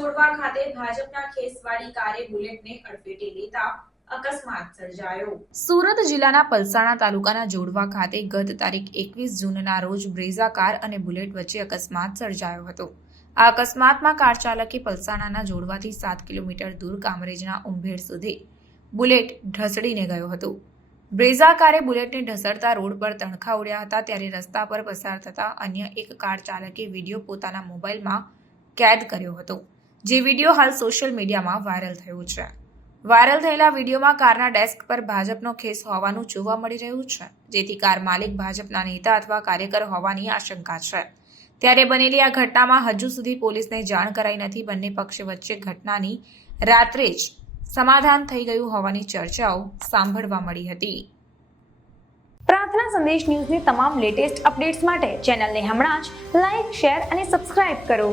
જોડવા ખાતે ભાજપના ખેસવાડી કારે બુલેટને અડફેટે લેતા અકસ્માત સર્જાયો। સુરત જિલ્લાના પલસાણા તાલુકાના જોડવા ખાતે ગત તારીખ 21 જૂનના રોજ બ્રેઝા કાર અને બુલેટ વચ્ચે અકસ્માત સર્જાયો હતો। આ અકસ્માતમાં કાર ચાલકે પલસાણાના જોડવાથી 7 કિલોમીટર દૂર કામરેજના ઉંભેડ સુધી બુલેટ ઢસડીને ગયો હતો। બ્રેઝા કારે બુલેટને ઢસડતા રોડ પર તણખા ઉડ્યા હતા। ત્યારે રસ્તા પર પસાર થતા અન્ય એક કાર ચાલકે વિડીયો પોતાના મોબાઈલમાં કેદ કર્યો હતો, જે વિડીયો હાલ સોશિયલ મીડિયામાં વાયરલ થયો છે। વાયરલ થયેલા વિડીયોમાં કારના ડેસ્ક પર ભાજપનો ખેસ હોવાનું જોવા મળી રહ્યું છે, જેથી કાર માલિક ભાજપના નેતા અથવા કાર્યકર હોવાની આશંકા છે। ત્યારે બનેલી આ ઘટનામાં હજુ સુધી પોલીસને જાણ કરાઈ નથી। બંને પક્ષ વચ્ચે ઘટનાની રાત્રે જ સમાધાન થઈ ગયું હોવાની ચર્ચાઓ સાંભળવા મળી હતી। પ્રાર્થના સંદેશ ન્યૂઝની તમામ લેટેસ્ટ અપડેટ્સ માટે ચેનલને હમણાં જ લાઇક, શેર અને સબસ્ક્રાઇબ કરો।